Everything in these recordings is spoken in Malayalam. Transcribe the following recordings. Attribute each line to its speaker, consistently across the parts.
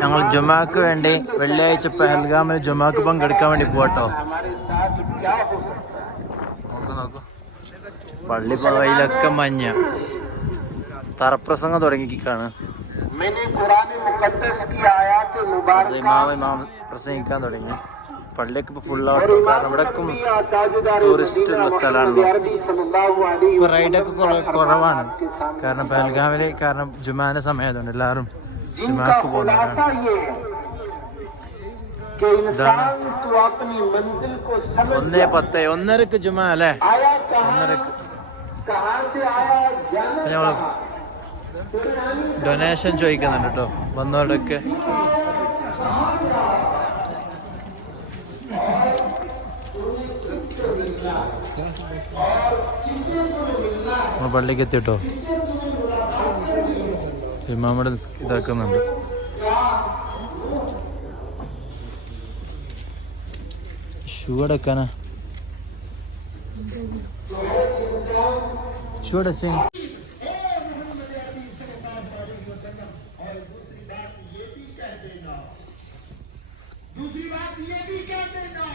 Speaker 1: ഞങ്ങൾ ജുമാക്ക് വേണ്ടി വെള്ളിയാഴ്ച പെഹൽഗാമിൽ ജുമാക്ക് പങ്കെടുക്കാൻ വേണ്ടി
Speaker 2: പോകട്ടോ
Speaker 1: നോക്കൂ നോക്കൂ. പള്ളി പോയിലൊക്കെ മഞ്ഞ. തറപ്രസംഗം തുടങ്ങിക്കാണ് പ്രസംഗിക്കാൻ തുടങ്ങി. പള്ളിയൊക്കെ ഇപ്പൊ ഫുള്ളാവട്ടെ കാരണം ഇവിടെ ടൂറിസ്റ്റ് ഉള്ള സ്ഥലമാണല്ലോ. റൈഡൊക്കെ കുറവാണ്. കാരണം പെൽഗാമിലെ കാരണം ജുമാന സമയമായതുകൊണ്ട് എല്ലാവരും ജുമാക്ക് പോകുന്നവരാണ്
Speaker 2: ये है कि इंसान तो अपनी मंजिल को समझ
Speaker 1: ഒന്നേ പത്ത് ഒന്നരക്ക് ജുമ അല്ലേ
Speaker 2: आया कहाँ
Speaker 1: ഒന്നരക്ക്
Speaker 2: कहाँ से आया जाना
Speaker 1: അപ്പൊ ഞങ്ങള് ഡൊനേഷൻ ചോദിക്കുന്നുണ്ട് കേട്ടോ വന്നവരുടെയൊക്കെ നമ്മ പള്ളിക്ക് എത്തിട്ടോ ഇമാമയുടെ നിസ് ഇതാക്കുന്നുണ്ട് ഷൂ അടക്കാനാ ഷൂ അടച്ചേ
Speaker 3: दूसरी बात ये भी कह देना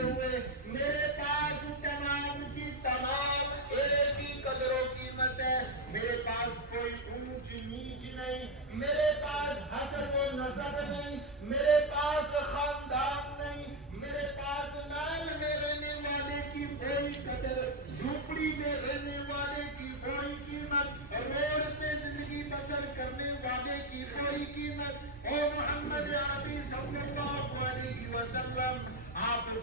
Speaker 3: ہوئے۔ میرے پاس تمام کی تمام ایک ہی قدر و قیمت ہے۔ میرے پاس کوئی اونچ نیچ نہیں۔ میرے پاس حسب و نصب نہیں۔ میرے پاس خاندان نہیں۔ میرے پاس مال میں رہنے والے کی کوئی قدر جھوپڑی میں رہنے والے کی کوئی قیمت روڈ پہ زندگی بسر کرنے والے کی کوئی قیمت۔ او محمد عربی صلی اللہ علیہ وسلم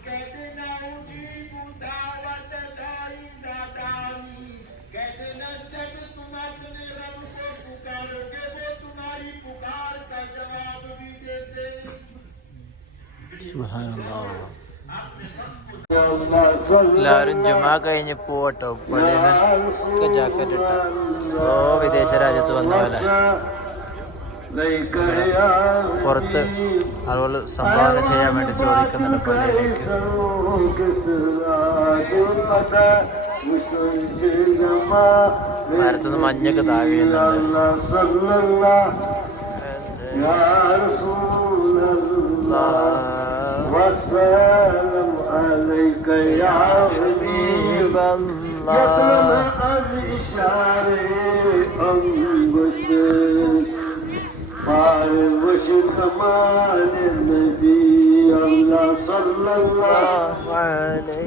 Speaker 3: कहते ना उजीबु दावत दाई दादानी कहते ना जब तुम अपने रब को पुकारोगे वो तुम्हारी पुकार का जवाब भी देते
Speaker 1: എല്ലാവരും ജുമാ കഴിഞ്ഞ് പോവട്ടോ പള്ളിയിൽ ഒക്കെ ജാക്കറ്റ് ഇട്ട ഓ വിദേശ രാജ്യത്ത് വന്ന പോലെ പുറത്ത് ആളുകൾ സംഭാവന ചെയ്യാൻ വേണ്ടി ചോദിക്കുന്നുണ്ട് പള്ളിയിലേക്ക് മരത്തുനിന്ന് മഞ്ഞൊക്കെ താഴെയുന്നുണ്ട്
Speaker 2: وسلام عليك يا حبيب الله از اشاره انگشت فاروش کمال نبی الله صلی الله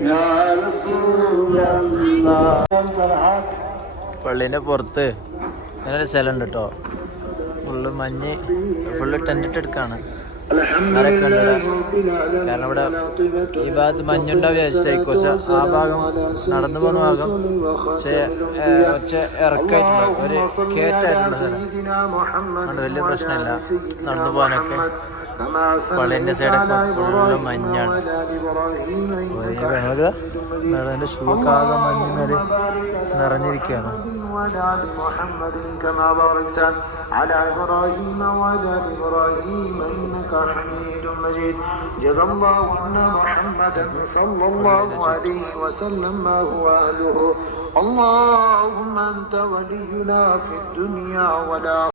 Speaker 2: يا رسول الله
Speaker 1: പള്ളീൻ്റെ പുറത്ത് അങ്ങനെ ഒരു സ്ഥലമുണ്ട് കേട്ടോ ഫുള്ള് മഞ്ഞ് ഫുള്ള് ടെൻ്റ് ഇട്ടെടുക്കാണ് ഇവിടെ. കാരണം ഇവിടെ ഈ ഭാഗത്ത് മഞ്ഞുണ്ടാവുക വിചാരിച്ചിട്ടായിരിക്കും ആ ഭാഗം നടന്നു പോകുന്ന ഭാഗം ഒച്ച ഇറക്കായിട്ടുള്ള ഒരു കയറ്റായിട്ടുള്ള സ്ഥലം അതുകൊണ്ട് വലിയ പ്രശ്നമില്ല. നടന്നു പോകാനൊക്കെ. പള്ളിൻ്റെ സൈഡൊക്കെ ഫുള്ള് മഞ്ഞാണ് നടന്റെ ഷൂ ഒക്കെ ആകെ മഞ്ഞുമേല് നിറഞ്ഞിരിക്കുകയാണ്
Speaker 2: وعلى آل محمد كما باركت على إبراهيم وعلى آل إبراهيم إنك حميد مجيد جزا الله عنا محمدا صلى الله عليه وسلم ما هو أهله اللهم أنت ولينا في الدنيا ولا